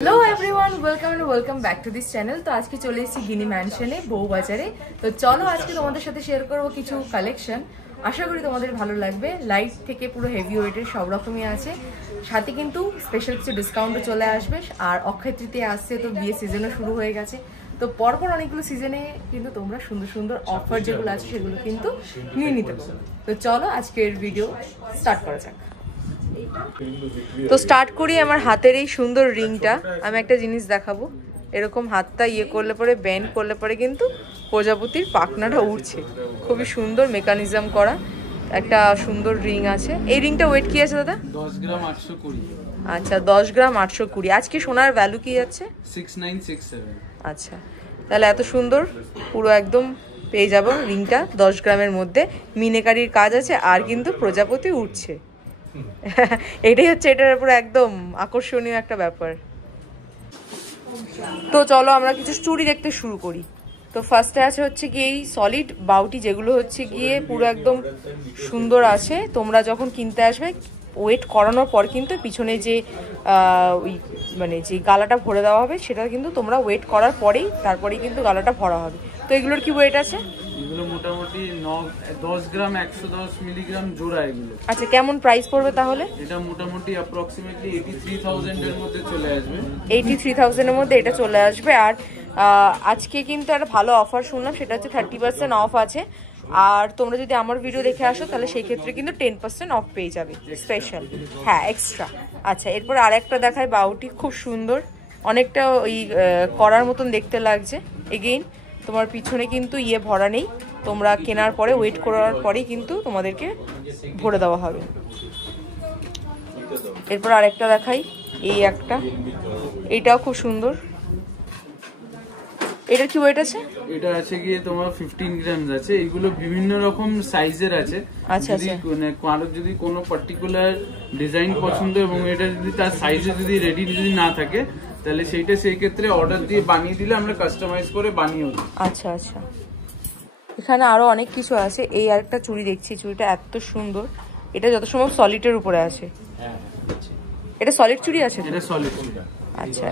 Hello everyone welcome and welcome back to this channel. तो आज के चले एসেছি গিনি ম্যানশনে বউবাজারে। তো চলো আজকে তোমাদের সাথে শেয়ার করব কিছু কালেকশন। আশা করি তোমাদের ভালো লাগবে। লাইট থেকে পুরো হেভি ওয়েটের সব রকমই আছে, সাথে কিন্তু স্পেশাল কিছু ডিসকাউন্টও চলে আসবে। আর অক্ষয় তৃতীয়া আসছে, তো বিয়ে সিজনও শুরু হয়ে গেছে। তো পরপর অনেকগুলো সিজনে কিন্তু তোমরা সুন্দর সুন্দর অফার যেগুলো আছে সেগুলো কিন্তু নিয়ে নিতে পারো। তো চলো আজকের ভিডিও স্টার্ট করা যাক। তো স্টার্ট করি আমার হাতের এই সুন্দর রিংটা। আমি একটা জিনিস দেখাবো, এরকম হাতটা করলে পরে ব্যান্ড করলে পরে কিন্তু প্রজাপতির পাখনাটা উঠছে। খুবই সুন্দর মেকানিজম করা একটা সুন্দর রিং আছে। এই রিংটা ওয়েট কি আছে দাদা? 10 গ্রাম 820। আচ্ছা 10 গ্রাম 820। আজকে সোনার ভ্যালু কি আছে? 6967। আচ্ছা তাহলে এত সুন্দর পুরো একদম পেয়ে যাবো রিংটা 10 গ্রামের মধ্যে। মিনেকারির কাজ আছে আর কিন্তু প্রজাপতি উঠছে। এটাই হচ্ছে এটার উপর একদম আকর্ষণীয় একটা ব্যাপার। তো চলো আমরা কিছু চুড়ি দেখতে শুরু করি। তো ফার্স্টে আছে হচ্ছে কি এই সলিড বাউটি, যেগুলো হচ্ছে গিয়ে পুরো একদম সুন্দর আছে। তোমরা যখন কিনতে আসবে ওয়েট করানোর পর কিন্তু পিছনে যে ওই মানে যে গালাটা ভরে দেওয়া হবে সেটা কিন্তু তোমরা ওয়েট করার পরেই তারপরেই কিন্তু গালাটা ভরা হবে। তো এগুলোর কি ওয়েট আছে? এগুলো মোটামুটি 10 গ্রাম 110 মিলিগ্রাম জোড়া এগুলো। আচ্ছা কেমন প্রাইস পড়বে তাহলে? এটা মোটামুটি অ্যাপ্রক্সিমেটলি 83,000 এর মধ্যে চলে আসবে। 83,000 এর মধ্যে এটা চলে আসবে। আর আজকে কিন্তু একটা ভালো অফার শুনলাম, সেটা হচ্ছে 30% অফ আছে। আর তোমরা যদি আমার ভিডিও দেখে আসো তাহলে সেই ক্ষেত্রে কিন্তু 10% অফ পেয়ে যাবে স্পেশাল, হ্যাঁ এক্সট্রা। আচ্ছা এরপর আরেকটা দেখায় বাউটি, খুব সুন্দর, অনেকটা ওই করার মতন দেখতে লাগছে। এগেইন তোমার পিছনে কিন্তু ভরা নেই, তোমরা কেনার পরে ওয়েট করার পরেই কিন্তু তোমাদেরকে ভরে দেওয়া হবে। এরপর আরেকটা দেখাই, এই একটা, এইটাও খুব সুন্দর। এটার কি ওয়েট আছে? এটা আছে গিয়ে তোমার 15 গ্রাম আছে। এগুলো বিভিন্ন রকম সাইজের আছে। আচ্ছা আচ্ছা, কারো যদি কোনো পার্টিকুলার ডিজাইন পছন্দ এবং এটা যদি তার সাইজে যদি রেডি যদি না থাকে তাহলে সেইটা সেই ক্ষেত্রে অর্ডার দিয়ে বানিয়ে দিলে আমরা কাস্টমাইজ করে বানিয়েও দিই। আচ্ছা আচ্ছা, এখানে আরো অনেক কিছু আছে। এই আরেকটা চুড়ি দেখছি, চুড়িটা এত সুন্দর। এটা যত সম্ভব সলিডের উপরে আছে। এটা সলিড চুড়ি আছে? এটা সলিড চুড়ি। আচ্ছা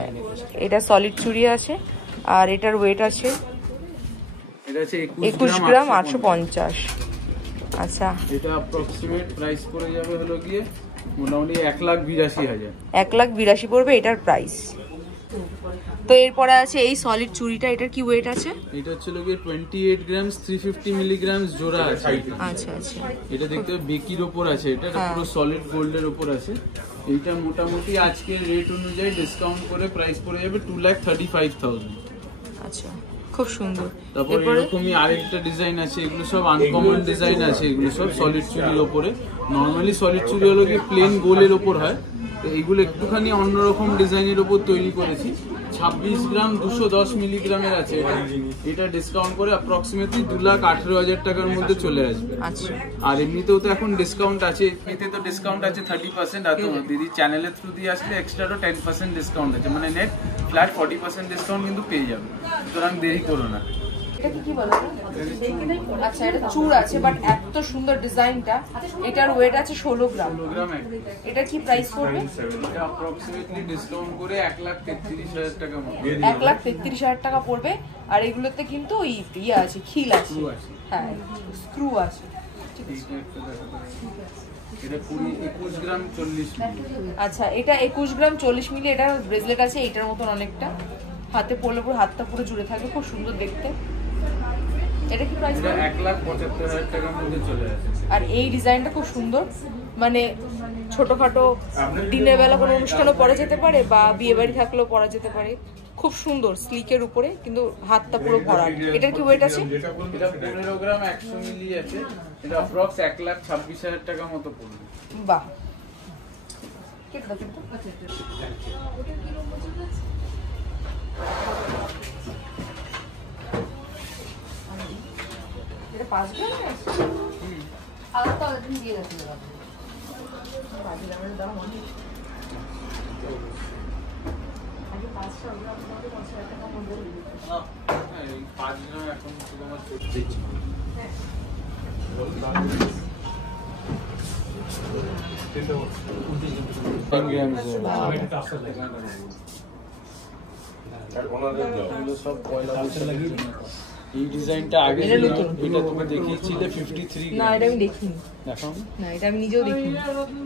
এটা সলিড চুড়ি আছে। আর এটার ওয়েট আছে এটা আছে 21 গ্রাম 850। আচ্ছা এটা অ্যাপ্রক্সিমেট প্রাইস পড়ে যাবে হলো গিয়ে মোটামুটি 1,82,000। 1,82,000 পড়বে এটার প্রাইস। তো এরপরে আছে এই সলিড চুড়িটা, এটার কি ওয়েট আছে? এটা হচ্ছে গিয়ে 28 গ্রাম 350 মিলিগ্রাম জোড়া আছে। আচ্ছা আচ্ছা, এটা দেখতে বেকির উপর আছে, এটা পুরো সলিড গোল্ডের উপর আছে। এইটা মোটামুটি আজকের রেট অনুযায়ী ডিসকাউন্ট করে প্রাইস পড়ে যাবে 2,35,000। আচ্ছা খুব সুন্দর। তারপর এরকমই আরেকটা ডিজাইন আছে, এগুলো সব আনকমন ডিজাইন আছে। এগুলো সব সলিড চুরির উপরে। নর্মালি সলিড চুরি হলো কি প্লেন গোলের উপর হয়, তো এইগুলো একটুখানি অন্যরকম ডিজাইনের উপর তৈরি করেছি। 26 গ্রাম 210 মিলিগ্রামের আছে। এটা ডিসকাউন্ট করে অ্যাপ্রক্সিমেটলি 2,18,000 টাকার মধ্যে চলে আসবে। আর এমনিতেও তো এখন ডিসকাউন্ট আছে, এতে তো ডিসকাউন্ট আছে 30%। আর তোমার দিদি চ্যানেলের থ্রু দিয়ে আসলে এক্সট্রা 10% ডিসকাউন্ট আছে, মানে নেট ফ্ল্যাট 40% ডিসকাউন্ট কিন্তু পেয়ে যাবে। সুতরাং দেরি করো না। এটা কি বলো? আচ্ছা এটা চূড় আছে, বাট এত সুন্দর ডিজাইনটা। এটার ওয়েট আছে 16 গ্রাম। এটা কি প্রাইস পড়বে? এটা অ্যাপ্রক্সিমেটলি ডিসকাউন্ট করে 1,33,000 টাকা মতো। 1,33,000 টাকা পড়বে। আর এগুলোতে কিন্তু ওই আছে, খিল আছে, হ্যাঁ স্ক্রু আছে। এটা 21 গ্রাম 40 মিলি। আচ্ছা এটা 21 গ্রাম 40 মিলি। এটা ব্রেসলেট আছে এটার মতন অনেকটা, হাতে পরলে পুরো হাতটা পুরো জুড়ে থাকে, খুব সুন্দর দেখতে। এটা কি প্রাইস? এটা 1,75,000 টাকার মধ্যে চলে আসে। আর এই ডিজাইনটা খুব সুন্দর, মানে ছোটখাটো দিনের বেলা কোনো অনুষ্ঠানও পরা যেতে পারে বা বিয়ে বাড়ি থাকলেও পরা যেতে পারে। খুব সুন্দর স্লিকের উপরে, কিন্তু হাতটা পুরো ভরা। এটার কি ওয়েট আছে? এটা 15 গ্রাম 100 মিলি আছে। এটা অ্যাপ্রক্স 1,26,000 টাকা মতো পড়বে। বাহ, এটা 5 গ্রাম আছে। আর তো দিন দিয়ে গেছে দাদা, 5 গ্রামের দাম অনেক। আগে 500 গ্রাম দাও 500 টাকা মধ্যে দিই। এই 5 গ্রাম এখন শুধুমাত্র দিচ্ছি। হ্যাঁ এগুলো সব পয়লা বৈশাখের জন্য। এই ডিজাইনটা আগে ছিল, এটা তুমি দেখিয়েছিলে 53 না এটা আমি দেখিনি, দেখো না এটা আমি নিজেও দেখিনি।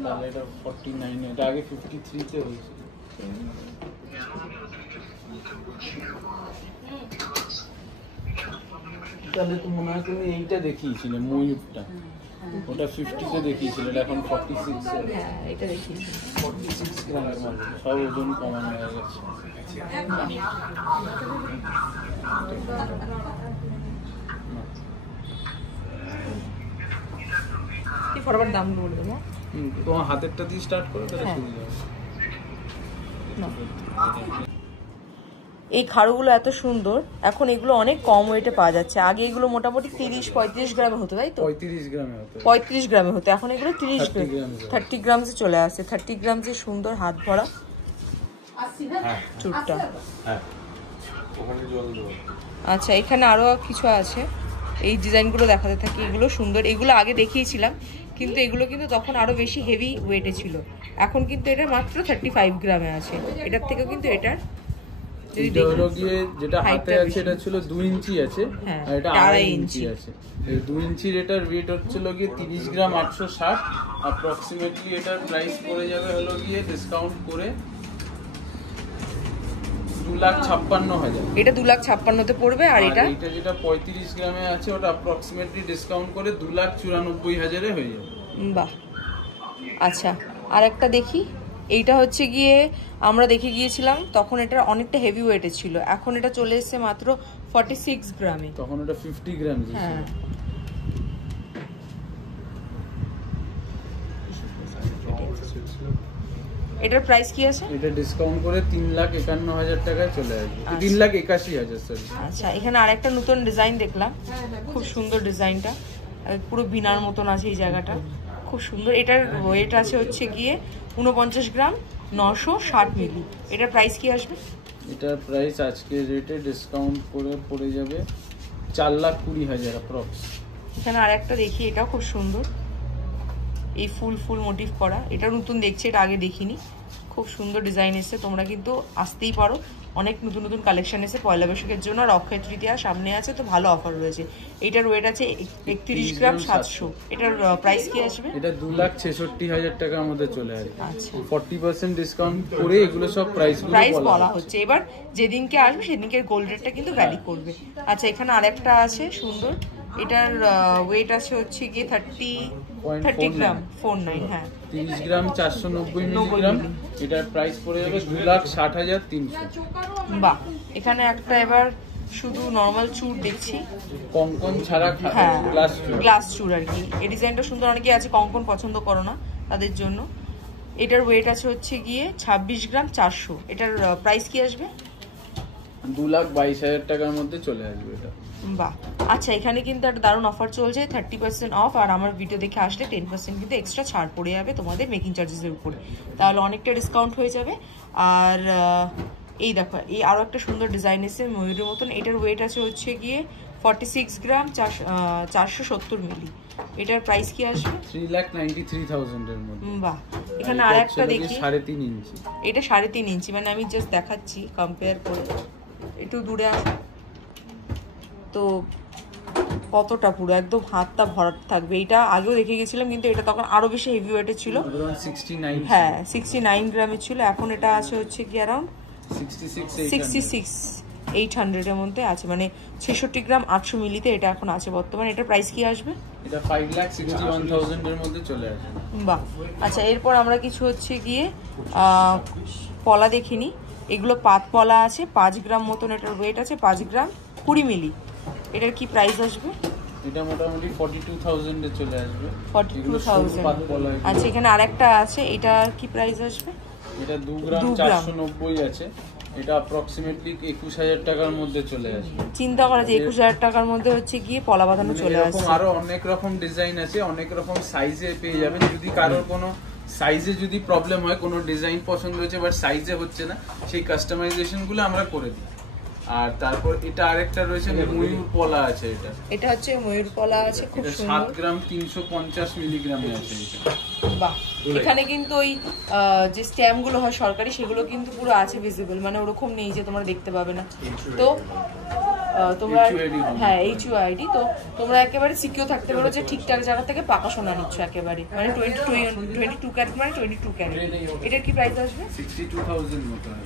তাহলে এটা 49, এটা আগে 53 তে হয়েছিল। তাহলে তো মনে হয় তুমি এইটা দেখিয়েছিলে ময়ূরটা, ওটা 50 তে দেখিয়েছিলে, এটা এখন 46 এ। হ্যাঁ এটা দেখিয়েছি। 46 গ্রামের মাল, সব ওজন কমানো হয়ে গেছে। কি ফরওয়ার্ড দাম বলে দেবো। তোমার হাতেরটা দিয়ে স্টার্ট করো, তাহলে হ্যাঁ। সুবিধা হবে। না। এই খাড়ুগুলো এত সুন্দর, এখন এগুলো অনেক কম ওয়েটে পাওয়া যাচ্ছে। আগে এগুলো মোটামুটি 30-35 গ্রামে হতো, তাই তো? 35 গ্রামে হতো। 35 গ্রামে হতো, এখন এগুলো 30 30 গ্রাম, গ্রামে। 30 গ্রামসে চলে আসে। 30 গ্রামসে সুন্দর হাত ভরা চুটটা। আচ্ছা এখানে আরো কিছু আছে, এই ডিজাইনগুলো দেখাতে থাকি। এগুলো সুন্দর, এগুলো আগে দেখিয়েছিলাম, কিন্তু এগুলো কিন্তু তখন আরো বেশি হেভি ওয়েটে ছিল। এখন কিন্তু এটা মাত্র 35 গ্রামে আছে। এটার থেকেও কিন্তু এটার এটা হলো গিয়ে যেটা হাতে আছে এটা ছিল 2 ইঞ্চি আছে, আর এটা 2.5 ইঞ্চি আছে। এই 2 ইঞ্চির এটার ওয়েট হচ্ছিল গিয়ে 30 গ্রাম 860, অ্যাপ্রক্সিমেটলি এটার প্রাইস পড়ে যাবে হলো গিয়ে ডিসকাউন্ট করে 2,56,000। এটা 2,56,000 পড়বে। আর এটা যেটা 35 গ্রামে আছে ওটা অ্যাপ্রক্সিমেটলি ডিসকাউন্ট করে 2,94,000 এ হয়ে যাবে। বাহ। আচ্ছা আর একটা দেখি, এইটা হচ্ছে গিয়ে আমরা দেখে গিয়েছিলাম তখন এটা অনেকটা হেভি ওয়েটে ছিল, এখন এটা চলে এসেছে মাত্র 46 গ্রামে। তখন ওটা 50 গ্রাম ছিল। হ্যাঁ এটার প্রাইস কি আছে? এটা ডিসকাউন্ট করে 3,51,000 টাকায় চলে আসবে, 3,81,000 সরি। আচ্ছা এখানে আরেকটা নতুন ডিজাইন দেখলাম, খুব সুন্দর ডিজাইনটা, পুরো বিনার মতন আছে এই জায়গাটা, খুব সুন্দর। এটার ওয়েট আছে হচ্ছে গিয়ে 49 গ্রাম 960 মিলি। এটার প্রাইস কি আসবে? এটার প্রাইস আজকে রেটে ডিসকাউন্ট করে পড়ে যাবে 4,20,000 অ্যাপ্রক্স। এখানে আরেকটা দেখি, এটাও খুব সুন্দর, এই ফুল মোটিভ করা, এটা নতুন দেখছি, এটা আগে দেখিনি। খুব সুন্দর ডিজাইন এসেছে, তোমরা কিন্তু আসতেই পারো। অনেক নতুন কালেকশন এসে পয়লা বৈশাখের জন্য, আর অক্ষয় তৃতীয়া সামনে আছে, তো ভালো অফার রয়েছে। এটার ওয়েট আছে 31 গ্রাম 700। এটার প্রাইস কি আসবে? এটা 2,66,000 টাকার মধ্যে চলে আসবে। আচ্ছা 40% ডিসকাউন্ট করে এগুলো সব প্রাইস বলা হচ্ছে। এবার যেদিনকে আসবে সেদিনকে গোল্ড রেটটা কিন্তু ভ্যারি করবে। আচ্ছা এখানে আরেকটা আছে সুন্দর, এটার ওয়েট আছে হচ্ছে গিয়ে 30 গ্রাম 49। হ্যাঁ 30 গ্রাম 490 মিলিগ্রাম। এটার প্রাইস পড়ে যাবে 2,60,300। বাহ। এখানে একটা এবার শুধু নরমাল চুড় দেখছি, কঙ্কন ছাড়া হ্যাঁ গ্লাস চুড় আর কি। এই ডিজাইনটা সুন্দর, অনেকে আছে কঙ্কন পছন্দ করো না তাদের জন্য। এটার ওয়েট আছে হচ্ছে গিয়ে 26 গ্রাম 400। এটার প্রাইস কি আসবে? 2,22,000 টাকার মধ্যে চলে আসবে এটা। বাহ। আচ্ছা এখানে কিন্তু একটা দারুণ অফার চলছে, 30% অফ, আর আমার ভিডিও দেখে আসলে 10% কিন্তু এক্সট্রা ছাড় পড়ে যাবে তোমাদের মেকিং চার্জেসের উপরে, তাহলে অনেকটা ডিসকাউন্ট হয়ে যাবে। আর এই দেখো, এই আরও একটা সুন্দর ডিজাইন এসে ময়ূরের মতন, এটার ওয়েট আছে হচ্ছে গিয়ে 46 গ্রাম 470 মিলি। এটার প্রাইস কি আসবে? 3,93,000 এর মধ্যে। বাহ। এখানে আর একটা দেখি, 3.5 ইঞ্চি। এটা 3.5 ইঞ্চি, মানে আমি জাস্ট দেখাচ্ছি কম্পেয়ার করে, একটু দূরে আছে তো কতটা পুরো একদম হাতটা ভরাট থাকবে। এটা আগেও দেখে গেছিলাম, কিন্তু এটা তখন আরো বেশি হেভি ওয়েটের ছিল। 69। হ্যাঁ 69 গ্রামের ছিল, এখন এটা আছে হচ্ছে কি অ্যারাউন্ড 66,800 এর মধ্যে আছে, মানে 66 গ্রাম 800 মিলিতে এটা এখন আছে বর্তমানে। এটার প্রাইস কি আসবে? এটা 5,61,000 এর মধ্যে চলে আসবে। বাহ। আচ্ছা এরপর আমরা কিছু হচ্ছে গিয়ে পলা দেখিনি, এগুলো পাত পলা আছে 5 গ্রাম মতন, এটার ওয়েট আছে 5 গ্রাম 20 মিলি। এটার কি প্রাইস আসবে? এটা মোটামুটি 42,000 এ চলে আসবে। 42,000। আচ্ছা এখানে আরেকটা আছে, এটা কি প্রাইস আসবে? এটা 2 গ্রাম 490 আছে, এটা অ্যাপ্রক্সিমেটলি 21,000 টাকার মধ্যে চলে আসবে। চিন্তা করা যে 21,000 টাকার মধ্যে হচ্ছে গিয়ে পলা বাঁধানো চলে আসবে। আরো অনেক রকম ডিজাইন আছে, অনেক রকম সাইজে পেয়ে যাবেন। যদি কারোর কোনো সাইজে যদি প্রবলেম হয়, কোনো ডিজাইন পছন্দ হয়েছে বাট সাইজে হচ্ছে না, সেই কাস্টমাইজেশন গুলো আমরা করে দিই। আর তারপর এটা আরেকটা রয়েছে ময়ূর পলা আছে, এটা হচ্ছে ময়ূর পলা আছে, খুব সুন্দর। 7 গ্রাম 350 মিলিগ্রামে আছে এটা। বাহ, এখানে কিন্তু ওই যে স্ট্যাম্প গুলো হয় সরকারি, সেগুলো কিন্তু পুরো আছে ভিজিবল, মানে ওরকম নেই যে তোমরা দেখতে পাবে না। তো তোমরা হ্যাঁ HUID, তো তোমরা একেবারে সিকিউর থাকতে পারো যে ঠিকঠাক জায়গা থেকে পাকা সোনা নিচ্ছ একেবারে, মানে 22 ক্যারেট, মানে 22 ক্যারেট। এটার কি প্রাইস আসবে?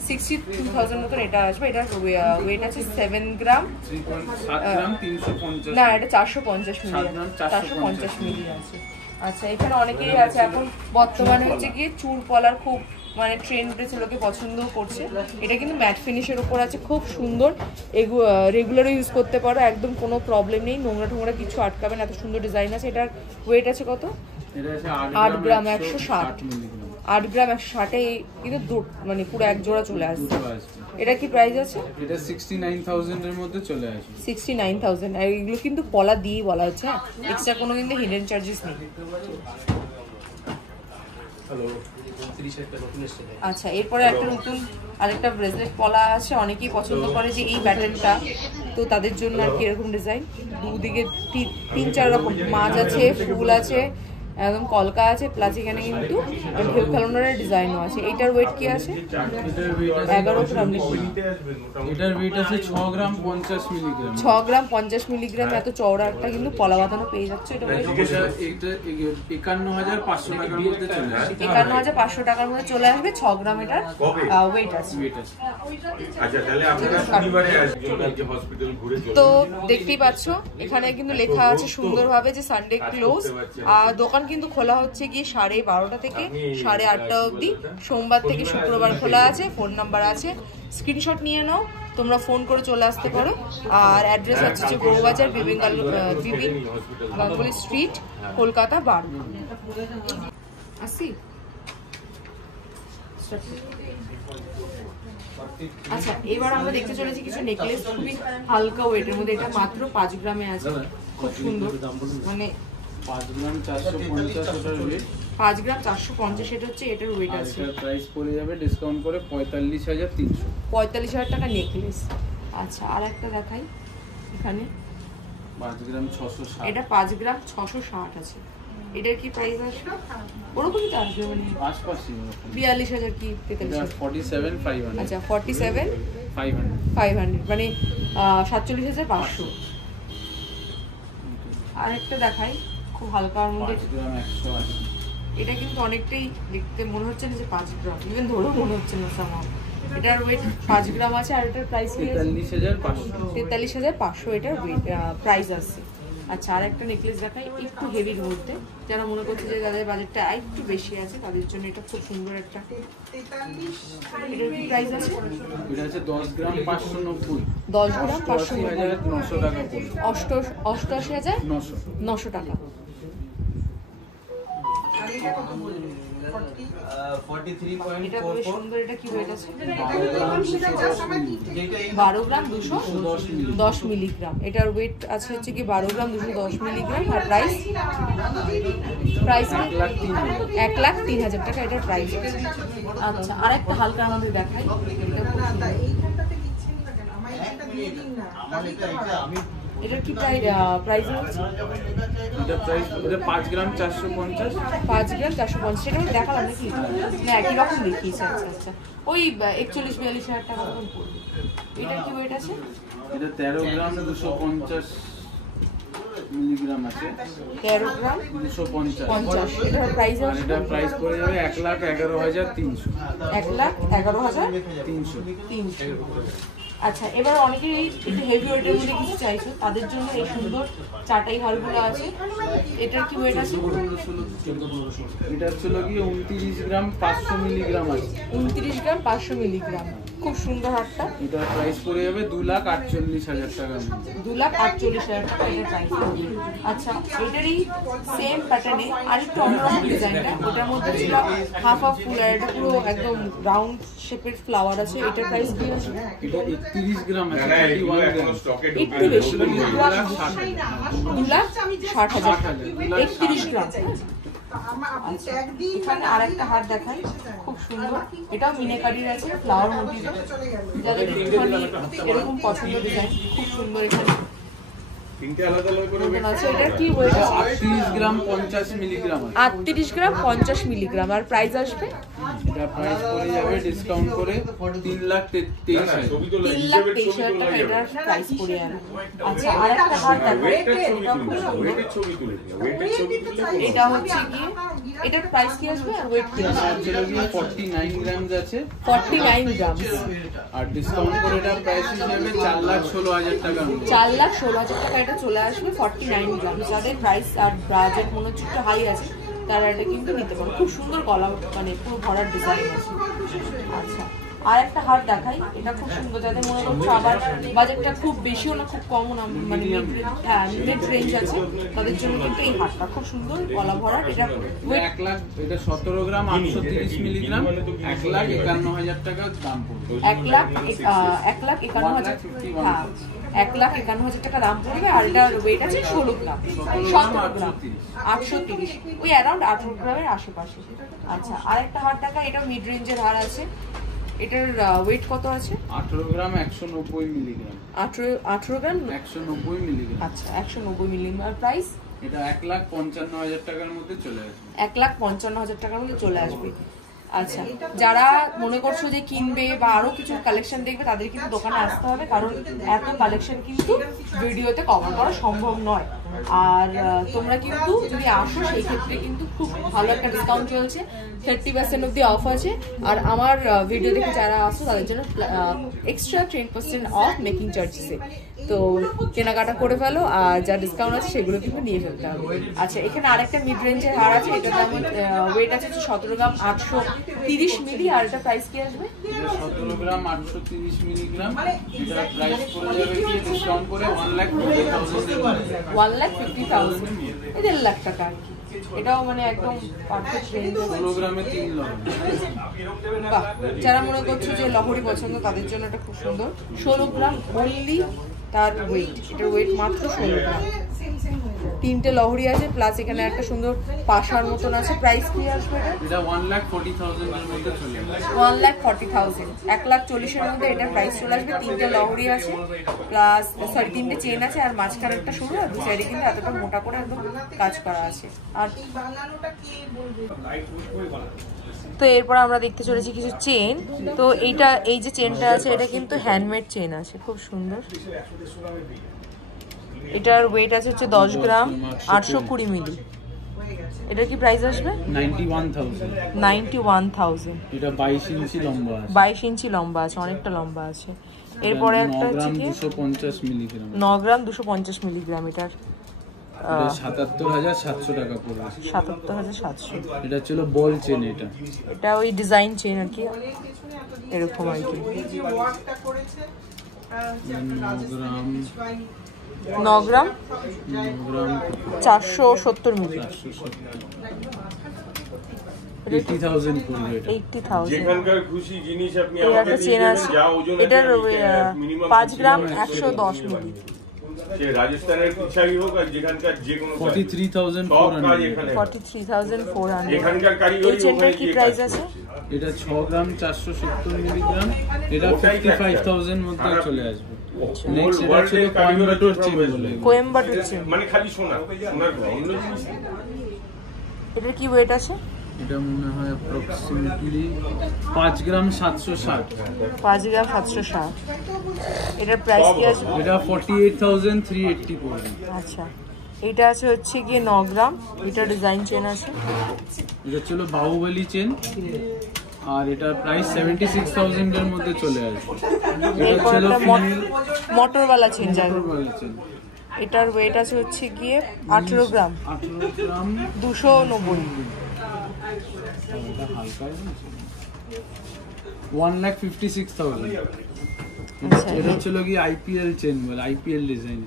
62,000 মতন এটা আসবে। এটার ওয়েট আছে 7 গ্রাম, 350 না এটা 450 মিলি, 450 মিলি আছে। আচ্ছা, এখানে অনেকেই আছে এখন বর্তমানে হচ্ছে গিয়ে চুল পলার খুব মানে ট্রেন্ড উঠেছে, লোকে পছন্দও করছে। এটা কিন্তু ম্যাট ফিনিশের উপর আছে, খুব সুন্দর। রেগুলারও ইউজ করতে পারো, একদম কোনো প্রবলেম নেই, নোংরা টোংরা কিছু আটকাবে না, এত সুন্দর ডিজাইন আছে। এটার ওয়েট আছে কত? 8 গ্রাম 160, 8 গ্রাম 160-এ কিন্তু মানে পুরো এক জোড়া চলে আসছে। এটা কি প্রাইস আছে? এটা 69,000 এর মধ্যে চলে আসে। 69,000। আর এগুলো কিন্তু পলা দিয়ে বলা হচ্ছে, হ্যাঁ, এক্সট্রা কোনো কিন্তু হিডেন চার্জেস নেই। আচ্ছা, এরপরে একটা নতুন আরেকটা ব্রেসলেট পলা আছে, অনেকেই পছন্দ করে যে এই প্যাটার্নটা, তো তাদের জন্য আর কি এরকম ডিজাইন, দুদিকে 3-4 রকম মাছ আছে, ফুল আছে, একদম কলকা আছে, প্লাস এখানে কিন্তু ঢেউ খেলানোর ডিজাইনও আছে। এটার ওয়েট কি আছে? 11 গ্রাম। এটার ওয়েট আছে 6 গ্রাম 50 মিলিগ্রাম। 6 গ্রাম 50 মিলিগ্রাম, এত চওড়া একটা কিন্তু পলা বাঁধানো পেয়ে যাচ্ছে। এটা 51,500 টাকার মধ্যে চলে আসবে। 51,500 টাকার মধ্যে চলে আসবে। 6 গ্রাম এটার ওয়েট আছে। আচ্ছা, তাহলে আপনারা শনিবারে আসবেন, যে হসপিটাল ঘুরে চলে। তো দেখতেই পাচ্ছ এখানে কিন্তু লেখা আছে সুন্দরভাবে যে সানডে ক্লোজ। আর দোকান কিন্তু খোলা হচ্ছে গিয়ে 12:30 থেকে 8:30 অবধি, সোমবার থেকে শুক্রবার খোলা আছে। ফোন নাম্বার আছে, স্ক্রিনশট নিয়ে নাও, তোমরা ফোন করে চলে আসতে পারো। আর অ্যাড্রেস হচ্ছে যে বউবাজার, বিপিন গাঙ্গুলি স্ট্রিট, কলকাতা 12। আসি। আচ্ছা, এবার আমরা দেখতে চলেছি কিছু নেকলেস, খুবই হালকা ওয়েটের মধ্যে। এটা মাত্র 5 গ্রামে আছে, খুব সুন্দর, মানে 5 গ্রাম 450 ওটার ওয়েট। 5 গ্রাম 450 এটা হচ্ছে, এটার ওয়েট আছে। এটার প্রাইস পড়ে যাবে ডিসকাউন্ট করে 45,300। 45,000 টাকা নেকলেস। আচ্ছা, আর একটা দেখাই, এখানে 5 গ্রাম 660। এটা 5 গ্রাম 660 আছে। এটার কি প্রাইস আসবে? ওরকমই তো আসবে, মানে আশপাশই 42,000 কি 43,000? 47,500। আচ্ছা, 47,500, মানে 47,500। আর একটা দেখাই, খুব হালকার মধ্যে। 5 গ্রাম 180। এটা কিন্তু অনেকটাই দেখতে মনে হচ্ছে না যে 5 গ্রাম, ইভেন ধরেও মনে হচ্ছে না সামাও। এটার ওয়েট 5 গ্রাম আছে। আর এটার প্রাইস কি? 43,500। 43,500 এটার প্রাইস আছে। আচ্ছা, আর একটা নেকলেস দেখাই, একটু হেভির মধ্যে, যারা মনে করছে যে যাদের বাজেটটা একটু বেশি আছে তাদের জন্য এটা খুব সুন্দর একটা। এটার কি প্রাইস আছে? এটা আছে 10 গ্রাম 590। 10 গ্রাম 590,900 টাকা পড়বে। 88,900 টাকা। এটা খুব সুন্দর। এটা কি ওয়েট আছে? 12 গ্রাম 210 মিলিগ্রাম। এটার ওয়েট আছে হচ্ছে কি 12 গ্রাম 210 মিলিগ্রাম। আর প্রাইস 1,03,000 টাকা এটার প্রাইস আছে। আচ্ছা, আর একটা হালকা আমাদের দেখাই, এটার কি প্রাইস হচ্ছে? এটা প্রাইস এটা 5 গ্রাম 450। 5 গ্রাম 450, সেটা আমি দেখালাম নাকি? না, একই রকম দেখিয়েছে। আচ্ছা আচ্ছা, ওই 41-42,000 টাকা মতন পড়বে। এটার কি ওয়েট আছে? এটা 13 গ্রাম 250 মিলিগ্রাম আছে। 13 গ্রাম 250। এটার প্রাইস আছে? এটা প্রাইস পড়ে যাবে 1,11,300। 1,11,300। আচ্ছা, এবার অনেকেই একটু হেভি ওয়েটের মধ্যে কিছু চাইছো, তাদের জন্য এই সুন্দর চাটাই হারগুলো আছে। এটার কি ওয়েট আছে? এটা ছিল কি 29 গ্রাম 500 মিলিগ্রাম আছে। 29 গ্রাম 500 মিলিগ্রাম, খুব সুন্দর হারটা। এটার প্রাইস পড়ে যাবে 2,48,000 টাকা। 2,48,000 টাকা এটার প্রাইস। আচ্ছা, এটারই সেম প্যাটার্নে আরেকটু অন্যরকম ডিজাইনটা, ওটার মধ্যে ছিল হাফ ফুল, আর এটা পুরো একদম রাউন্ড শেপের ফ্লাওয়ার আছে। এটার প্রাইস কি আছে? এটা 31 গ্রাম আছে। 31 গ্রাম একটু বেশি, 2,60,000। 31 গ্রাম। এখানে আরেকটা হার দেখাই, খুব সুন্দর, এটাও মিনাকারির আছে, ফ্লাওয়ার মোটিভে, যাদের একটুখানি এরকম পছন্দ ডিজাইন, খুব সুন্দর। এখানে এটা কি ওয়েট আছে? 38 গ্রাম 50 মিলিগ্রাম। 38 গ্রাম 50 মিলিগ্রাম। আর প্রাইস আসবে, এটা প্রাইস পড়ে যাবে ডিসকাউন্ট করে 3,23,000। 3,23,000 টাকা এটার প্রাইস পড়ে যাবে। আচ্ছা, আরেকটা হার দেখো, এটা হচ্ছে কি, এটার প্রাইস কি আসবে আর ওয়েট কি আসবে? 49 গ্রাম আছে, 49 গ্রাম। আর ডিসকাউন্ট করে এটা প্রাইস হিসেবে 4,16,000 টাকা। 4,16,000 টাকা এটা চলে আসবে 49 গ্রাম। যাদের প্রাইস আর বাজেট মনে হচ্ছে একটু হাই আছে তারা এটা কিন্তু নিতে পারে। খুব সুন্দর গলা, মানে পুরো ভরার ডিজাইন আছে। আচ্ছা, আর একটা হার দেখাই, এটা খুব সুন্দর, যাদের মনে হচ্ছে আবার বাজেটটা খুব বেশিও না খুব কমও না, মানে মিড রেঞ্জ আছে, তাদের জন্য কিন্তু এই হারটা খুব সুন্দর গলা ভরার। এটা 1 লাখ, এটা 17 গ্রাম 830 মিলিগ্রাম, 1,51,000 টাকা দাম পড়বে। 1,51,000, হ্যাঁ 1,51,000 টাকা দাম পড়বে। আর এটার ওয়েট আছে 16 গ্রাম, 17 গ্রাম 830, ওই অ্যারাউন্ড 18 গ্রামের আশেপাশে। আচ্ছা, আর একটা হার টাকা, এটা মিড রেঞ্জের হার আছে, এটার ওয়েট কত আছে? 18 গ্রাম 190 মিলিগ্রাম। 18 গ্রাম 190 মিলিগ্রাম। আচ্ছা, 190 মিলিগ্রাম। আর প্রাইস এটা 1,55,000 টাকার মধ্যে চলে আসবে। 1,55,000 টাকার মধ্যে চলে আসবে। আচ্ছা, যারা মনে করছো যে কিনবে বা আরো কিছু কালেকশন দেখবে তাদের কিন্তু দোকানে আসতে হবে, কারণ এত কালেকশন কিন্তু ভিডিওতে কভার করা সম্ভব নয়। আর তোমরা কিন্তু যদি আসো সেই ক্ষেত্রে কিন্তু খুব ভালো একটা ডিসকাউন্ট চলছে, 30% অব্দি অফ আছে। আর আমার ভিডিও দেখে যারা আসো তাদের জন্য এক্সট্রা 10% অফ মেকিং চার্জেসে। তো কেনাকাটা করে ফেলো, আর যা ডিসকাউন্ট আছে সেগুলো কিন্তু নিয়ে ফেলতে হবে। আচ্ছা, এখানে আরেকটা মিড রেঞ্জের হার আছে, এটার দাম ওয়েট আছে 17 গ্রাম 830 মিলি। আর এটা প্রাইস কি আসবে? 17 গ্রাম 830 মিলিগ্রাম, এটা প্রাইস পড়ে যাবে কি ডিসকাউন্ট করে 1,50,000। 1,50,000, 1.5 লাখ টাকা আর কি। এটাও মানে একদম পারফেক্ট রেঞ্জ। 16 গ্রামে 3 লহরি। বাহ, যারা মনে করছো যে লহরি পছন্দ তাদের জন্য এটা খুব সুন্দর। 16 গ্রাম অনলি তার ওয়েট, এটার ওয়েট মাত্র 16 গ্রাম। 3টে লহরি আছে, প্লাস এখানে একটা সুন্দর পাশার মতন আছে। প্রাইস কি আসবে এটা? 1,40,000 এর মধ্যে চলে আসবে। 1,40,000, 1,40,000 এর মধ্যে এটার প্রাইস চলে আসবে। 3টে লহরি আছে, প্লাস 3টে চেন আছে, আর মাঝখানে একটা সরু, আর দু সাইডে কিন্তু এতটা মোটা করে একদম কাজ করা আছে। আর তো এরপর আমরা দেখতে চলেছি কিছু চেন। তো এইটা, এই যে চেনটা আছে এটা কিন্তু হ্যান্ডমেড চেন আছে, খুব সুন্দর। এটার ওয়েট আছে হচ্ছে 10 গ্রাম 820 মিলি। এটার কি প্রাইস আসবে? 91,000। 91,000। এটা 22 ইঞ্চি লম্বা আছে। 22 ইঞ্চি লম্বা আছে, অনেকটা লম্বা আছে। এরপরে একটা হচ্ছে কি 250 মিলিগ্রাম। 9 গ্রাম 250 মিলিগ্রাম। এটার 77,700 টাকা পড়বে। 77,700। এটা ছিল বল চেন। এটা ওই ডিজাইন চেন আর কি, এরকম আর কি। 9 গ্রাম 470 মিলি। 80,000 পড়বে। 80,000। যেখানকার খুশি জিনিস আপনি এর আমাকে একটা চেন দিয়ে আছে, দেবেন, যা ওজন এটার মিনিমাম 5 গ্রাম 110 মিলি। সে রাজস্থানের পিছাই হোক আর যেখানকার যে কোনো 43,400। 43,400। এখানকার এই কারিগরি চেনটার কি প্রাইস আছে? এটা 6 গ্রাম 470 মিলিগ্রাম। এটা 55,000 মধ্যে চলে আসবে। নেক্সট এটা ছিল কোয়েম্বাটুর চেন বলে। কোয়েম্বাটুর চেন মানে খালি সোনার অন্য জিনিস। এটার কি ওয়েট আছে? এটা মনে হয় অ্যাপ্রক্সিমেটলি 5 গ্রাম 760। 5 গ্রাম 760। এটার প্রাইস কি আসবে? এটা 48,380 পড়বে। আচ্ছা, এটা আছে হচ্ছে গিয়ে 9 গ্রাম। এটা ডিজাইন চেন আছে। এটা ছিল বাহুবলী চেন, আর এটা প্রাইস 76,000 এর মধ্যে চলে আসবে। এটা ছিল মোটরওয়ালা চেন যাবে। বাহুবলী চেন। এটার ওয়েট আছে হচ্ছে গিয়ে 18 গ্রাম 290। 1,56,000। এটা ছিল কি আইপিএল চেন বলে, আইপিএল ডিজাইন,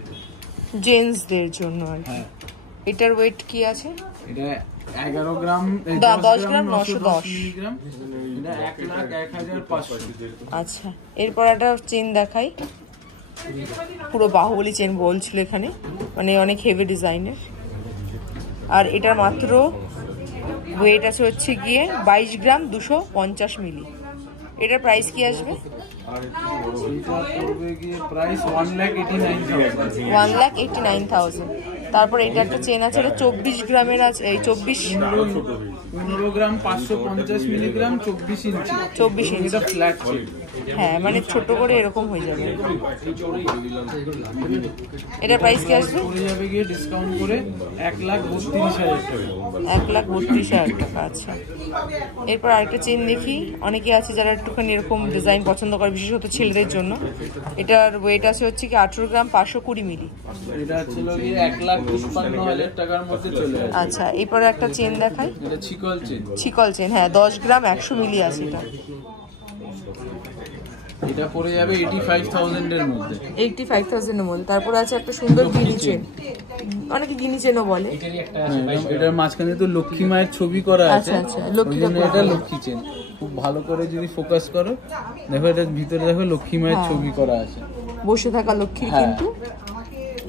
জেন্টসদের জন্য আর কি। এটার ওয়েট কি আছে? এটা 11 গ্রাম 10 গ্রাম 910 মিলিগ্রাম। এটা 1,01,500। আচ্ছা, এরপর একটা চেন দেখাই, পুরো বাহুবলী চেন বলছিল এখানে, মানে অনেক হেভি ডিজাইনের। আর এটা মাত্র ওয়েট আছে হচ্ছে গিয়ে 22 গ্রাম 250 মিলি। এটার প্রাইস কি আসবে? এটা পড়বে গিয়ে প্রাইস 1,89,000। 1,89,000। তারপর এটা একটা চেন আছে, এটা 24 গ্রামের আছে, এই 15 গ্রাম 550 মিলিগ্রাম 24 ইঞ্চি। 24 ইঞ্চি। এটা ফ্ল্যাট চেন। হ্যাঁ মানে ছোট করে এরকম হয়ে যাবে। এটা প্রাইস কি আসবে? পড়ে যাবে গিয়ে ডিসকাউন্ট করে 1,32,000 টাকা। 1,32,000 টাকা। আচ্ছা, এরপর আরেকটা চেন দেখি। অনেকে আছে যারা একটুখানি এরকম ডিজাইন পছন্দ করে, বিশেষত ছেলেদের জন্য। এটার ওয়েট আছে হচ্ছে কি 18 গ্রাম 520 মিলি। এটা ছিল গিয়ে 1,53,000 টাকার মধ্যে চলে আসে। আচ্ছা, এরপরে একটা চেন দেখাই। এটা ছিকল চেন। ছিকল চেন, হ্যাঁ 10 গ্রাম 100 মিলি আছে এটা। এটা পড়ে যাবে 85,000 এর মধ্যে। 85,000 এর মধ্যে। তারপরে আছে একটা সুন্দর গিনি চেন, অনেকে গিনি চেনও বলে। এটার মাঝখানে তো লক্ষ্মী মায়ের ছবি করা আছে। আচ্ছা, লক্ষ্মী ওই জন্য এটা লক্ষ্মী চেন। খুব ভালো করে যদি ফোকাস করো, দেখো এটার ভিতরে দেখো লক্ষ্মী মায়ের ছবি করা আছে। বসে থাকা লক্ষ্মীর কিন্তু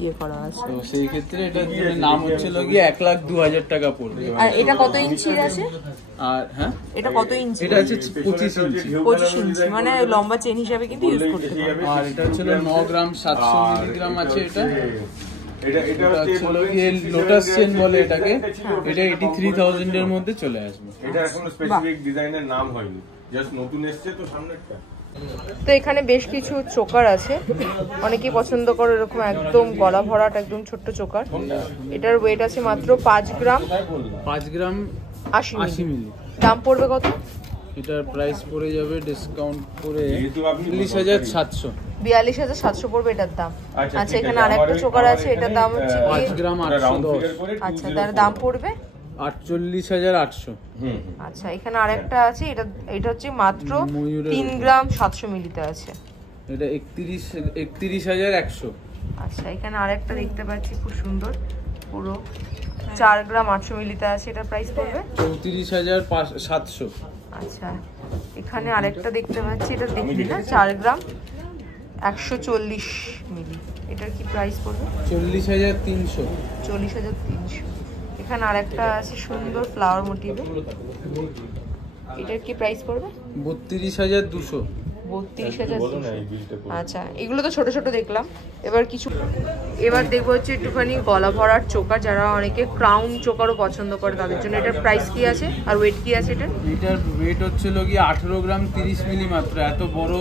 ইয়ে করা আছে। তো সেই ক্ষেত্রে এটা নাম হচ্ছে গিয়ে 1,02,000 টাকা পড়বে। আর এটা কত ইঞ্চি আছে? আর হ্যাঁ, এটা কত ইঞ্চি? এটা আছে 25 ইঞ্চি। 25 ইঞ্চি মানে লম্বা চেন হিসাবে কিন্তু ইউজ করতে পারবে। আর এটা হচ্ছে 9 গ্রাম 700 মিলিগ্রাম আছে। এটা হচ্ছে গিয়ে লোটাস চেন বলে এটাকে। এটা 83,000 এর মধ্যে চলে আসবে। এটা এখনো স্পেসিফিক ডিজাইনের নাম হয়নি, জাস্ট নতুন এসেছে তো সামনেরটা। তো এখানে বেশ কিছু চোকার আছে, অনেকেই পছন্দ করে এরকম একদম গলা ভরাট একদম ছোট্ট চোকার। এটার ওয়েট আছে মাত্র 5 গ্রাম 80 মিলি। দাম পড়বে কত? এটার প্রাইস পড়ে যাবে ডিসকাউন্ট করে 42,700। 42,700 পড়বে এটার দাম। আচ্ছা, এখানে আরেকটা চোকার আছে, এটার দাম হচ্ছে 5 গ্রাম 810। আচ্ছা, তার দাম পড়বে 48,800। আচ্ছা, এখানে আরেকটা আছে, এটা হচ্ছে মাত্র 3 গ্রাম 700 মিলিতে আছে। এটা 31,100। আচ্ছা, এখানে আরেকটা দেখতে পাচ্ছি খুব সুন্দর, পুরো 4 গ্রাম 800 মিলিতে আছে। এটার প্রাইস পড়বে 34,700। আচ্ছা, এখানে আরেকটা দেখতে পাচ্ছি, এটা দেখলি না, 4 গ্রাম 140 মিলি। এটার কি প্রাইস পড়বে? 40,300। 40,300। এখানে আরেকটা আছে সুন্দর ফ্লাওয়ার মোটিভে, এটার কি প্রাইস পড়বে? 32,200। 32,200। আচ্ছা, এগুলো তো ছোট ছোট দেখলাম। এবার দেখবো হচ্ছে একটুখানি গলা ভরার চোকার, যারা অনেকে ক্রাউন চোকারও পছন্দ করে তাদের জন্য। এটার প্রাইস কি আছে আর ওয়েট কি আছে? এটার ওয়েট হচ্ছে গিয়ে 18 গ্রাম 30 মিলি মাত্র। এত বড়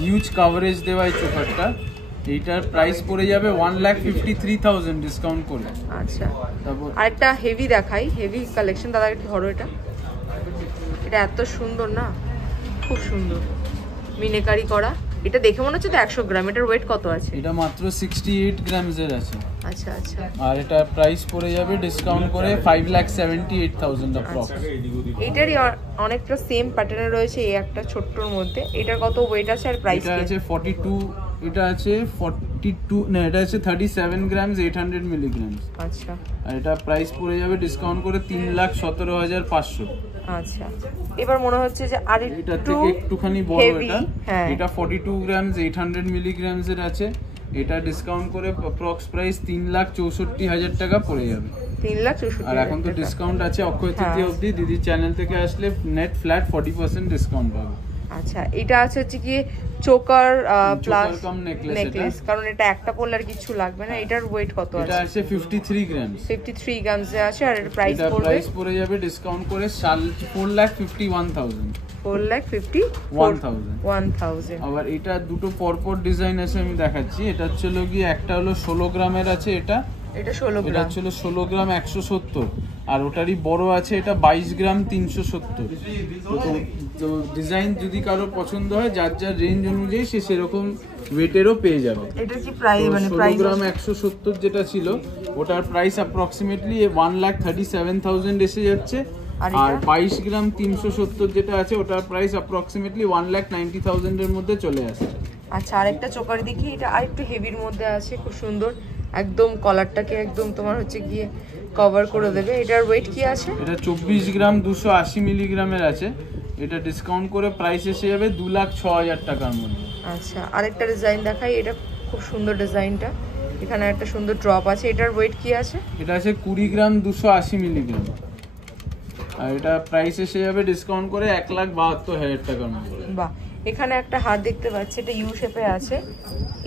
হিউজ কভারেজ দেওয়া এই চোকারটা। এইটার প্রাইস পড়ে যাবে 1,53,000 ডিসকাউন্ট করে। আচ্ছা, তারপর আরেকটা হেভি দেখাই, হেভি কালেকশন। দাদা একটু ধরো এটা। এটা এত সুন্দর না, খুব সুন্দর মিনেকারি করা। এটা দেখে মনে হচ্ছে তো 100 গ্রাম। এটার ওয়েট কত আছে? এটা মাত্র 68 গ্রামসের আছে। আচ্ছা আচ্ছা। আর এটা প্রাইস পড়ে যাবে ডিসকাউন্ট করে 5,78,000 অ্যাপ্রক্স। এটারই অনেকটা সেম প্যাটার্নে রয়েছে এই একটা ছোট্টর মধ্যে। এটার কত ওয়েট আছে আর প্রাইস কি? এটা আছে 42, এটা আছে 42 না, এটা আছে 37 গ্রামস 800 মিলিগ্রাম। আচ্ছা, আর এটা প্রাইস পড়ে যাবে ডিসকাউন্ট করে 3,17,500। আচ্ছা, এবার মনে হচ্ছে যে আর এটা থেকে একটুখানি বড় এটা। হ্যাঁ, এটা 42 গ্রামস 800 মিলিগ্রামস এর আছে। এটা ডিসকাউন্ট করে অ্যাপ্রক্স প্রাইস 3,64,000 টাকা পড়ে যাবে। 3,64,000। আর এখন তো ডিসকাউন্ট আছে অক্ষয় তৃতীয়া অবধি। দিদি চ্যানেল থেকে আসলে নেট ফ্ল্যাট 40% ডিসকাউন্ট পাবে। আচ্ছা, এটা আছে হচ্ছে কি চোকার প্লাস নেকলেস, কারণ এটা একটা পরলে আর কিছু লাগবে না। এটার ওয়েট কত আছে? এটা আছে 53 গ্রামস। 53 গ্রামস এ আছে। আর এর প্রাইস পড়ে যাবে ডিসকাউন্ট করে 4,51,000। 4,51,000। আবার এটা দুটো পরপর ডিজাইন আছে, আমি দেখাচ্ছি। এটা হচ্ছে গিয়ে একটা হলো 16 গ্রামের আছে। এটা 16 গ্রাম। এটা হচ্ছে 16 গ্রাম 170। আর ওটারই বড় আছে, এটা 22 গ্রাম 370। তো ডিজাইন যদি কারো পছন্দ হয়, যার যার রেঞ্জ অনুযায়ী সে সেরকম ওয়েটেরও পেয়ে যাবে। এটা কি প্রাইস মানে 16 গ্রাম 170 যেটা ছিল ওটার প্রাইস অ্যাপ্রক্সিমেটলি 1,37,000 এসে যাচ্ছে। আর 22 গ্রাম 370 যেটা আছে ওটার প্রাইস অ্যাপ্রক্সিমেটলি 1,90,000 এর মধ্যে চলে আসে। আচ্ছা, আরেকটা চোকার দেখি। এটা আরেকটু হেভির মধ্যে আছে, খুব সুন্দর, একদম কলারটাকে একদম তোমার হচ্ছে গিয়ে কভার করে দেবে। এটার ওয়েট কি আছে? এটা 24 গ্রাম 280 মিলিগ্রামের আছে। এটা ডিসকাউন্ট করে প্রাইস এসে যাবে 2,06,000 টাকার মধ্যে। আচ্ছা, আরেকটা ডিজাইন দেখাই। এটা খুব সুন্দর ডিজাইনটা। এখানে একটা সুন্দর ড্রপ আছে। এটার ওয়েট কি আছে? এটা আছে 20 গ্রাম 280 মিলিগ্রাম। আর এটা প্রাইস এসে যাবে ডিসকাউন্ট করে 1,72,000 টাকার মতো। বাহ, এখানে একটা হার দেখতে পাচ্ছি, এটা ইউ শেপে আছে।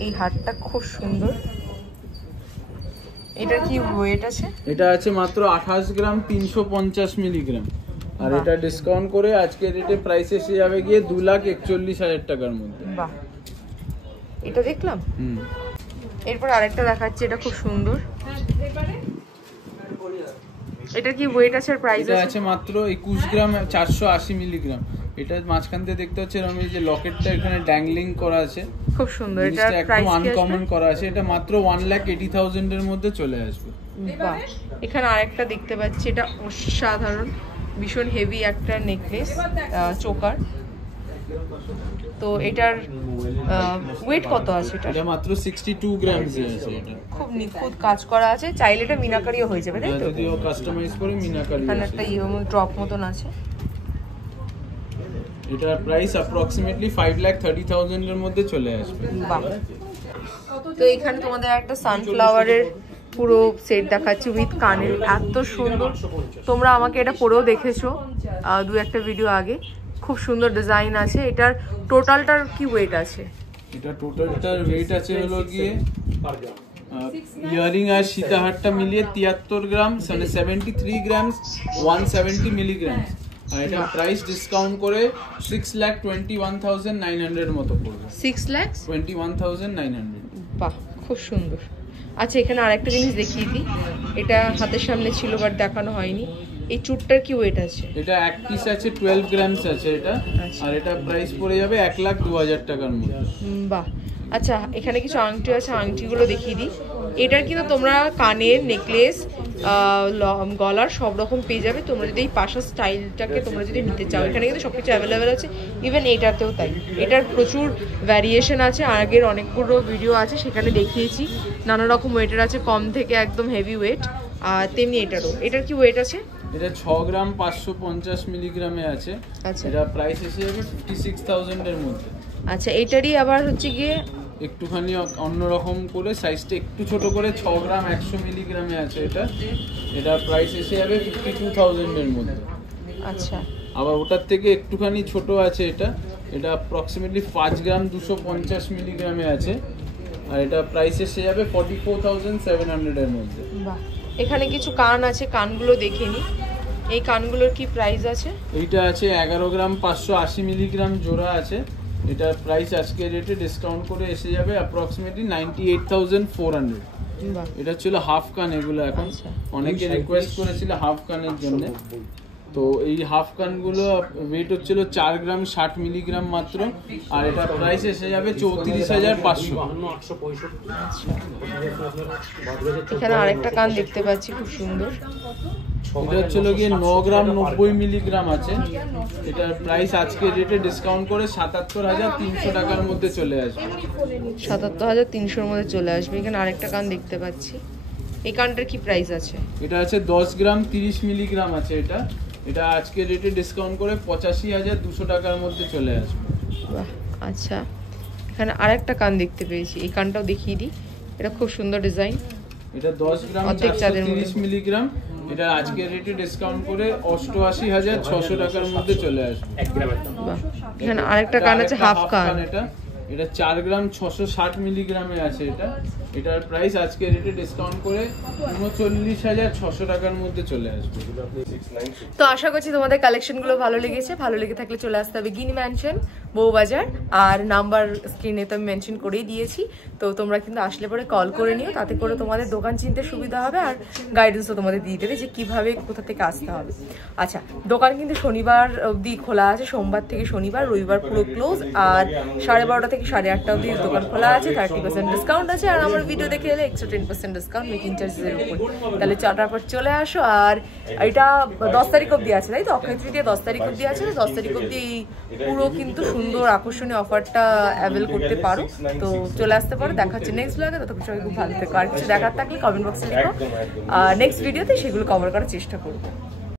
এই হারটা খুব সুন্দর। এটা কি ওয়েট আছে? এটা আছে মাত্র 28 গ্রাম 350 মিলিগ্রাম। আর এটা ডিসকাউন্ট করে আজকে রেটে প্রাইস এসে যাবে গিয়ে 2,41,000 টাকার মধ্যে। বাহ, এটা দেখলাম। এরপর আরেকটা দেখাচ্ছি, এটা খুব সুন্দর। এটা কি ওয়েট আছে আর প্রাইস এটা আছে মাত্র 21 গ্রাম 480 মিলিগ্রাম। এটা মাঝখান থেকে দেখতে হচ্ছে এরকম এই যে লকেটটা এখানে ড্যাংলিং করা আছে, খুব সুন্দর। এটা একদম প্রাইস কি আনকমন করা আছে। এটা মাত্র 1,80,000 এর মধ্যে চলে আসবে। বাহ, এখানে আরেকটা দেখতে পাচ্ছি, এটা অসাধারণ, ভীষণ হেভি একটা নেকলেস, চোকার। তো এটার ওয়েট কত আছে? এটা মাত্র 62 গ্রামস আছে। এটা খুব নিখুঁত কাজ করা আছে, চাইলে এটা মিনাকারিও হয়ে যাবে, তাই তো? যদি ও কাস্টমাইজ করে মিনাকারি। এখানে একটা ড্রপ মতন আছে। এটার প্রাইস অ্যাপ্রক্সিমেটলি 5,30,000 এর মধ্যে চলে আসবে। বাহ, তো এখানে তোমাদের একটা সানফ্লাওয়ারের পুরো সেট দেখাচ্ছি উইথ কানের, এত সুন্দর। তোমরা আমাকে এটা পরেও দেখেছো দু একটা ভিডিও আগে। খুব সুন্দর ডিজাইন আছে। এটার টোটালটার কি ওয়েট আছে? এটা টোটালটার ওয়েট আছে হলো গিয়ে ইয়ারিং আর সীতাহারটা মিলিয়ে 73 গ্রাম, মানে 73 গ্রামস 170 মিলিগ্রাম। আর এটা প্রাইস ডিসকাউন্ট করে 6,21,900 মতো পড়বে। 6,21,900। বাহ, খুব সুন্দর। আচ্ছা, এখানে আরেকটা জিনিস দেখিয়ে দিই, এটা হাতের সামনে ছিল বাট দেখানো হয়নি। এই চুটটার কি ওয়েট আছে? এটা এক পিস আছে 12 গ্রামস আছে এটা। আর এটা প্রাইস পড়ে যাবে 1,02,000 টাকার মধ্যে। বাহ, আচ্ছা, এখানে কিছু আংটি আছে, আংটিগুলো দেখিয়ে দিই। এটার কিন্তু তোমরা কানের, নেকলেস, গলার সব রকম পেয়ে যাবে। তোমরা যদি এই পাশা স্টাইলটাকে তোমরা যদি নিতে চাও, এখানে কিন্তু সবকিছু অ্যাভেলেবেল আছে। ইভেন এটাতেও তাই। এটার প্রচুর ভ্যারিয়েশন আছে, আগের অনেকগুলো ভিডিও আছে সেখানে দেখিয়েছি। নানা রকম ওয়েটের আছে, কম থেকে একদম হেভি ওয়েট। আর তেমনি এটারও। এটার কি ওয়েট আছে? এটা 6 গ্রাম 550 মিলিগ্রামে আছে। আচ্ছা, এটা প্রাইস এসে যাবে 56,000 এর মধ্যে। আচ্ছা, এটারই আবার হচ্ছে গিয়ে একটুখানি অন্যরকম করে সাইজটা একটু ছোট করে 6 গ্রাম 100 মিলিগ্রামে আছে এটা। এটা প্রাইস এসে যাবে 52,000 এর মধ্যে। আচ্ছা, আবার ওটার থেকে একটুখানি ছোট আছে এটা। এটা অ্যাপ্রক্সিমেটলি 5 গ্রাম 250 মিলিগ্রামে আছে। আর এটা প্রাইস এসে যাবে 44,700 এর মধ্যে। বাহ, এখানে কিছু কান আছে, কানগুলো দেখে নি। এই কানগুলোর কি প্রাইস আছে? এইটা আছে 11 গ্রাম 580 মিলিগ্রাম জোড়া আছে। এটার প্রাইস আজকে রেটে ডিসকাউন্ট করে এসে যাবে অ্যাপ্রক্সিমেটলি 98,400। এটা ছিল হাফ কান। এগুলো এখন অনেকে রিকোয়েস্ট করেছিল হাফ কানের জন্য। তো এই হাফ কানগুলো ওয়েট হচ্ছিল 4 গ্রাম 60 মিলিগ্রাম মাত্র। আর এটা প্রাইস এসে যাবে 34,500। এখানে আরেকটা কান দেখতে পাচ্ছি, খুব সুন্দর। এটা হচ্ছিল গিয়ে 9 গ্রাম 90 মিলিগ্রাম আছে। এটার প্রাইস আজকে রেটে ডিসকাউন্ট করে 77,300 টাকার মধ্যে চলে আসবে। 77,300 মধ্যে চলে আসবে। এখানে আরেকটা কান দেখতে পাচ্ছি। এই কানটার কি প্রাইস আছে? এটা আছে 10 গ্রাম 30 মিলিগ্রাম আছে এটা। এটা আজকে রেটে ডিসকাউন্ট করে 85,200 টাকার মধ্যে চলে আসবে। বাহ, আচ্ছা, এখানে আরেকটা কান দেখতে পেয়েছি। এই কানটাও দেখিয়ে দিই। এটা খুব সুন্দর ডিজাইন। এটা 10 গ্রাম 430 মিলিগ্রাম। এটা আজকে রেটে ডিসকাউন্ট করে 88,600 টাকার মধ্যে চলে আসবে। বাহ, এখানে আরেকটা কান আছে, হাফ কান। এটা 4 গ্রাম 660 মিলিগ্রামে আছে এটা। এটার প্রাইস আজকে রেটে ডিসকাউন্ট করে 39,600 টাকার মধ্যে চলে আসবে। তো আশা করছি তোমাদের কালেকশনগুলো ভালো লেগেছে। ভালো লেগে থাকলে চলে আসতে হবে গিনি ম্যানশন, বউবাজার। আর নাম্বার স্ক্রিনে তো আমি মেনশন করেই দিয়েছি। তো তোমরা কিন্তু আসলে পরে কল করে নিও, তাতে করে তোমাদের দোকান চিনতে সুবিধা হবে। আর গাইডেন্সও তোমাদের দিয়ে দেবে যে কীভাবে কোথা থেকে আসতে হবে। আচ্ছা, দোকান কিন্তু শনিবার অবধি খোলা আছে, সোমবার থেকে শনিবার, রবিবার পুরো ক্লোজ। আর 12:30 থেকে 8:30 অবধি দোকান খোলা আছে। 30% ডিসকাউন্ট আছে। আর আমার ভিডিও দেখে এলে এক্সট্রা 10% ডিসকাউন্ট মেকিং চার্জেসের উপর। তাহলে চটাপট চলে আসো। আর এটা 10 তারিখ অবধি আছে, তাই তো? অক্ষয় তৃতীয়া 10 তারিখ অবধি আছে। 10 তারিখ অবধি পুরো কিন্তু সুন্দর আকর্ষণীয় অফারটা অ্যাভেল করতে পারো। তো চলে আসতে পারো। দেখা হচ্ছে নেক্সট ব্লগে। ততক্ষণ সবাই খুব ভালো থেকো। আর কিছু দেখার থাকলে কমেন্ট বক্সে লিখো। নেক্সট ভিডিওতে সেগুলো কভার করার চেষ্টা করবো।